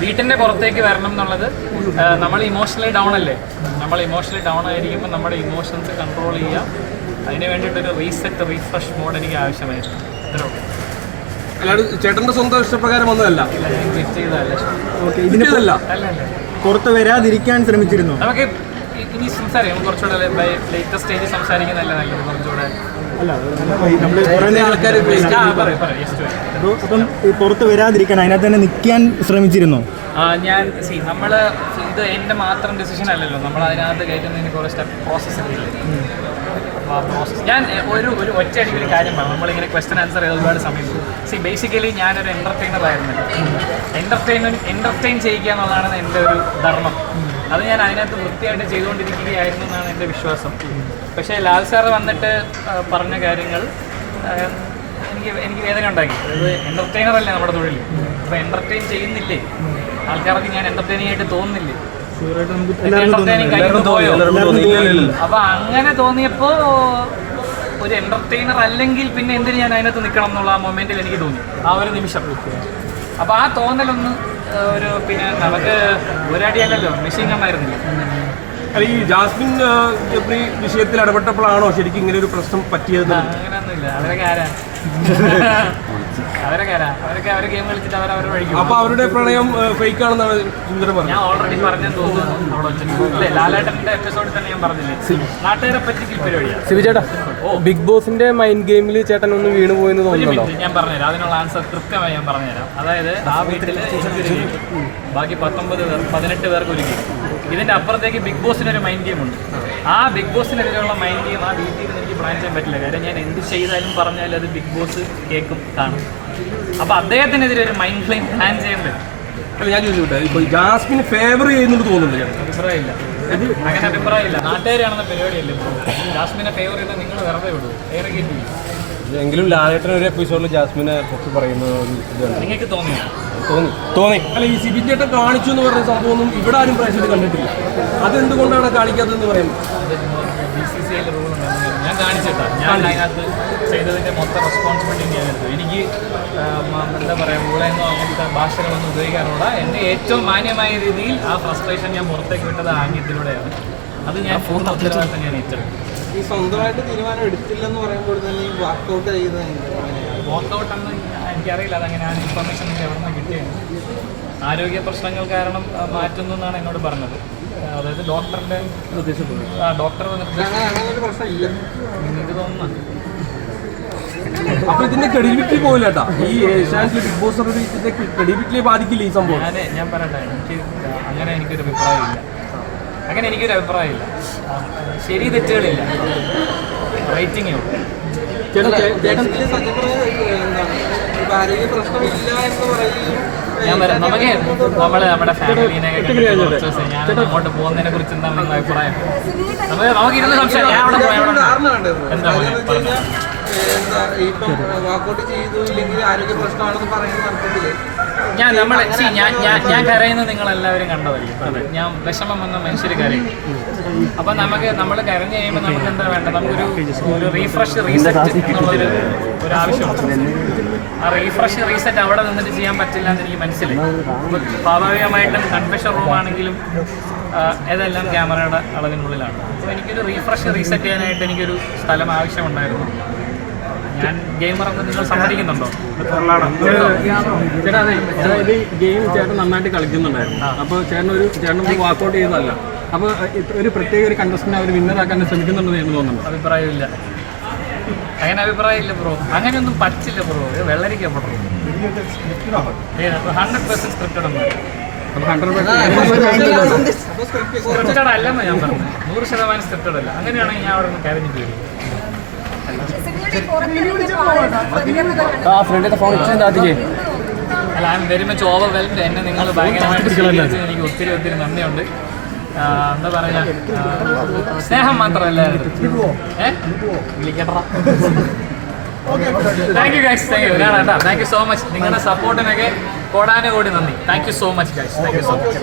വീട്ടിന്റെ പുറത്തേക്ക് വരണം എന്നുള്ളത് നമ്മൾ ഇമോഷണലി ഡൗൺ അല്ലേ? നമ്മൾ ഇമോഷണലി ഡൗൺ ആയിരിക്കുമ്പോൾ നമ്മുടെ ഇമോഷൻസ് കൺട്രോൾ ചെയ്യുക. അതിന് വേണ്ടിയിട്ടൊരു റീസെറ്റ് റീഫ്രഷ് മോഡ് എനിക്ക് ആവശ്യമായിരുന്നു. ഇത്രേ ഉള്ളൂ. അല്ലാണ്ട് ചേട്ടന്റെ സ്വന്തം ഇഷ്ടപ്രകാരം വന്നതല്ല? ഇതിനല്ല പുറത്ത് വരാതിരിക്കാൻ ശ്രമിച്ചിരുന്നു? നമുക്ക് ഇനി സംസാരിക്കാം. കുറച്ചുകൂടെ ലേറ്റസ്റ്റ് സ്റ്റേജിൽ സംസാരിക്കുന്നതല്ല നല്ലത്? കുറച്ചുകൂടെ അല്ല നമ്മൾ കുറേ ആൾക്കാർ പറയാം പറയൂ, അപ്പം പുറത്ത് വരാതിരിക്കാൻ അതിനകത്ത് തന്നെ നിൽക്കാൻ ശ്രമിച്ചിരുന്നു? ഞാൻ സി നമ്മൾ ഇത് എന്റെ മാത്രം ഡിസിഷൻ അല്ലല്ലോ. നമ്മൾ അതിനകത്ത് കയറ്റുന്നതിന് കുറേ സ്റ്റെപ്പ് പ്രോസസ്സ് ആ പ്രോസസ്സ് ഞാൻ ഒരു ഒരു ഒറ്റയടിക്ക് ഒരു കാര്യം പറഞ്ഞു നമ്മളിങ്ങനെ ക്വസ്റ്റൻ ആൻസർ ചെയ്ത് ഒരുപാട് സമയം സി ബേസിക്കലി ഞാനൊരു എന്റർടൈനർ ആയിരുന്നു എന്റർടൈൻമെന്റ് എന്റർടൈൻ ചെയ്യുക എന്നുള്ളതാണ് എന്റെ ഒരു ധർമ്മം. അത് ഞാൻ അതിനകത്ത് വൃത്തിയായിട്ട് ചെയ്തുകൊണ്ടിരിക്കുകയായിരുന്നു എന്നാണ് എന്റെ വിശ്വാസം. പക്ഷേ ലാൽ സാറ് വന്നിട്ട് പറഞ്ഞ കാര്യങ്ങൾ എനിക്ക് എനിക്ക് വേദന ഉണ്ടാക്കി. അതായത് എന്റർടൈനർ അല്ലേ നമ്മുടെ തൊഴിൽ. അപ്പോൾ എന്റർടൈൻ ചെയ്യുന്നില്ലേ? ആൾക്കാർക്ക് ഞാൻ എന്റർടൈനിങ് ആയിട്ട് തോന്നുന്നില്ലേ? അപ്പൊ അങ്ങനെ തോന്നിയപ്പോ ഒരു എന്റർടൈനർ അല്ലെങ്കിൽ പിന്നെ എന്തിനു ഞാൻ അതിനകത്ത് നിൽക്കണം എന്നുള്ള ആ മൊമെന്റിൽ എനിക്ക് തോന്നി. ആ ഒരു നിമിഷം. അപ്പൊ ആ തോന്നലൊന്ന് ഒരു പിന്നെ നമുക്ക് ഒരടിയല്ലല്ലോ മെഷീൻ കണ്ണായിരുന്നില്ല അല്ല ഈ ജാസ്മിൻ ജബ്രി വിഷയത്തിൽ ഇടപെട്ടപ്പോഴാണോ ശരിക്കും ഇങ്ങനെ ഒരു പ്രശ്നം പറ്റിയത് അവരൊക്കെ ആരാ? അവരൊക്കെ ആരാ? അവരൊക്കെ അവരെ ഗെയിം കളിച്ചിട്ട് അവർ അവരെ വഴിക്കും അപ്പൊ അവരുടെ പ്രണയം ഫേക്ക് ആണെന്നാണ് സുന്ദരൻ പറഞ്ഞത്. ഞാൻ ഓൾറെഡി പറഞ്ഞെന്ന് തോന്നുന്നു അവിടെ വെച്ചിട്ട്. ലാലേട്ടന്റെ എപ്പിസോഡിൽ തന്നെ ഞാൻ പറഞ്ഞില്ലേ? നാട്ടുകാരെ പറ്റി പരിപാടിയാണ് ശിവ ചേട്ടാ ബിഗ് ബോസിന്റെ മൈൻഡ് ഗെയിമിൽ ചേട്ടൻ ഒന്ന് വീണു പോയെന്ന് തോന്നുന്നു തോന്നുന്നുണ്ടോ? ഞാൻ പറഞ്ഞുതരാം. അതിനുള്ള ആൻസർ കൃത്യമായി ഞാൻ പറഞ്ഞുതരാം. അതായത് ആ വീട്ടിൽ ബാക്കി പത്തൊമ്പത് പേർ പതിനെട്ട് പേർക്ക് ഒരു ഗെയിം ഇതിന്റെ അപ്പുറത്തേക്ക് ബിഗ് ബോസിന് ഒരു മൈൻഡ് ഗെയിം ഉണ്ട്. ആ ബിഗ് ബോസിനെതിരെയുള്ള മൈൻഡ് ഗെയിം ആ വീട്ടിൽ എനിക്ക് പ്ലാൻ ചെയ്യാൻ പറ്റില്ല. കാര്യം ഞാൻ എന്ത് ചെയ്താലും പറഞ്ഞാലും അത് ബിഗ് ബോസ് കേൾക്കും കാണും. അപ്പൊ അദ്ദേഹത്തിനെതിരെ ഒരു മൈൻഡ് ഗെയിം പ്ലാൻ ചെയ്യേണ്ടത് അല്ല ഞാൻ ചോദിച്ചോട്ടെ ഇപ്പൊ ജാസ്മിന് ഫേവർ ചെയ്യുന്നുണ്ട് ചേട്ടൻ അഭിപ്രായമില്ല. അങ്ങനെ അഭിപ്രായമില്ല. നാട്ടുകാരാണെന്ന പരിപാടിയല്ലേ ജാസ്മിനെ ഫേവർ ചെയ്ത് നിങ്ങൾ വെറുതെ വിടൂ. ഏറെ കേട്ടില്ല എങ്കിലും ലാലേട്ടൻ ഒരു എപ്പിസോഡിൽ ജാസ്മിനെ പറ്റി പറയുന്ന ഒരു ഇതാണ്. നിങ്ങൾക്ക് തോന്നി തോന്നി. തോന്നി. അല്ല ഈ സിബി ചേട്ടൻ കാണിച്ചു എന്ന് പറഞ്ഞ സംഭവമൊന്നും ഇവിടെ ആരും പ്രേക്ഷകർ കണ്ടിട്ടില്ല. അതെന്തുകൊണ്ടാണ് കാണിക്കാത്തതെന്ന് പറയുന്നത് ബി സി സി ഐയിൽ റൂൾ ഞാൻ കാണിച്ചിട്ടാ ഞാൻ അതിനകത്ത് ചെയ്തതിന്റെ മൊത്തം റെസ്പോൺസിബിലിറ്റി ഞാൻ എടുത്തു എനിക്ക് എന്താ പറയുക മൂളയെന്നോ അങ്ങനത്തെ ഭാഷകളൊന്നും ഉപയോഗിക്കാനുള്ള എന്റെ ഏറ്റവും മാന്യമായ രീതിയിൽ ആ ഫ്രസ്ട്രേഷൻ ഞാൻ പുറത്തേക്ക് വിട്ടത് ആംഗ്യത്തിലൂടെയാണ്. അത് ഞാൻ പൂർണ ഉത്തരവാദിത്തം ഞാൻ ഏറ്റെടുത്തു. ഈ സ്വന്തമായിട്ട് തീരുമാനം എടുത്തില്ലെന്ന് പറയുമ്പോൾ തന്നെ ഈ വർക്കൗട്ട് ചെയ്തത് വർക്കൗട്ട് എന്ന് എനിക്കറിയില്ല. അതങ്ങനെ ആ ഇൻഫർമേഷൻ എനിക്ക് എവിടെ നിന്ന് കിട്ടിയത് ആരോഗ്യ പ്രശ്നങ്ങൾ കാരണം മാറ്റുന്നു എന്നാണ് എന്നോട് പറഞ്ഞത്. അതായത് ഡോക്ടറിന്റെ ആ ഡോക്ടർ നിർദ്ദേശം നിങ്ങൾക്ക് തോന്നുന്നു? അപ്പൊ ഇതിന്റെ ക്രെഡിബിലിറ്റി പോകില്ല കേട്ടാ ഈ ഏഷ്യാനെറ്റിൽ ബിഗ് ബോസ് ഇതിന്റെ ക്രെഡിബിലിറ്റിയെ ബാധിക്കില്ല ഈ സംഭവം? ഞാൻ ഞാൻ പറയട്ടെ എനിക്ക് അങ്ങനെ എനിക്കൊരു അഭിപ്രായമില്ല. അങ്ങനെ എനിക്കൊരു അഭിപ്രായമില്ല. ശരി തെറ്റുകളില്ല. റേറ്റിംഗേ ഉള്ളൂ പ്രശ്നമില്ല എന്ന് പറയുകയും ഞാൻ വരാം. നമുക്ക് നമ്മൾ നമ്മുടെ ഫാമിലിനെ ഞാൻ അങ്ങോട്ട് പോകുന്നതിനെ കുറിച്ച് എന്താണ് നിങ്ങളുടെ അഭിപ്രായം? നമുക്ക് നമുക്ക് ഇരുന്ന് സംശയം ഞാൻ അവിടെ പോയി എന്താ ഇപ്പം വാക്കൗട്ട് ചെയ്തു ഇല്ലെങ്കിൽ ആരോഗ്യ പ്രശ്നമാണെന്ന് പറയുന്ന അർത്ഥത്തിൽ ഞാൻ നമ്മൾ ഞാൻ ഞാൻ കരയുന്നത് നിങ്ങൾ എല്ലാവരും കണ്ടതായിരിക്കും ഞാൻ വിഷമം വന്ന മനുഷ്യർ കരയും. അപ്പൊ നമുക്ക് നമ്മൾ കരഞ്ഞു കഴിയുമ്പോൾ നമുക്ക് എന്താ വേണ്ടത്? നമുക്കൊരു ഒരു റീഫ്രഷ് റീസെറ്റ് എന്നുള്ളൊരു ഒരു ആവശ്യമുണ്ട്. ആ റീഫ്രഷ് റീസെറ്റ് അവിടെ നിന്നിട്ട് ചെയ്യാൻ പറ്റില്ല എന്ന് എനിക്ക് മനസ്സിലായി. സ്വാഭാവികമായിട്ടും കൺഫെഷൻ റൂമാണെങ്കിലും ഇതെല്ലാം ക്യാമറയുടെ അളവിനുള്ളിലാണ്. അപ്പോൾ എനിക്കൊരു റീഫ്രഷ് റീസെറ്റ് ചെയ്യാനായിട്ട് എനിക്കൊരു സ്ഥലം ആവശ്യമുണ്ടായിരുന്നു. ഞാൻ ഗെയിമർ എന്ന് നിങ്ങൾ സമ്മതിക്കുന്നുണ്ടോ? ചേട്ടാ അതെ ഗെയിം ചേട്ടൻ നന്നായിട്ട് കളിക്കുന്നുണ്ടായിരുന്നു. അപ്പോൾ ചേട്ടൻ ഒരു ചേട്ടൻ വാക്കൗട്ട് ചെയ്തതല്ല. അപ്പോൾ ഒരു പ്രത്യേക ഒരു കണ്ടസ്റ്റിനെ അവർ വിന്നറാക്കാൻ ശ്രമിക്കുന്നുണ്ടെന്ന് എനിക്ക് തോന്നുന്നു അഭിപ്രായമില്ല. അങ്ങനെ അഭിപ്രായമില്ല ബ്രോ അങ്ങനെയൊന്നും പറ്റില്ല ബ്രോ വെള്ളരിക്ക bro hundred percent scripted scripted അല്ലെന്ന് ഞാൻ പറഞ്ഞു നൂറ് ശതമാനം സ്ക്രിപ്റ്റഡ് അല്ല. അങ്ങനെയാണെങ്കിൽ ഞാൻ അവിടെ നിന്ന് കരഞ്ഞിട്ട് വരും. ആ ഫ്രണ്ടിന്റെ ഫോൺ ഇച്ചിരി താത്തിക്കേ അല്ല I'm very much overwhelmed എന്നെ നിങ്ങൾ ഭയങ്കരമായിട്ട് എനിക്ക് ഒത്തിരി ഒത്തിരി നന്ദിയുണ്ട്. എന്താ പറയാ? സ്നേഹം മാത്രമല്ല thank you guys thank you ഞാൻ താങ്ക് യു സോ മച്ച് നിങ്ങളുടെ സപ്പോർട്ടിനൊക്കെ കോടാനുകോടി നന്ദി. Thank you so much guys thank you so much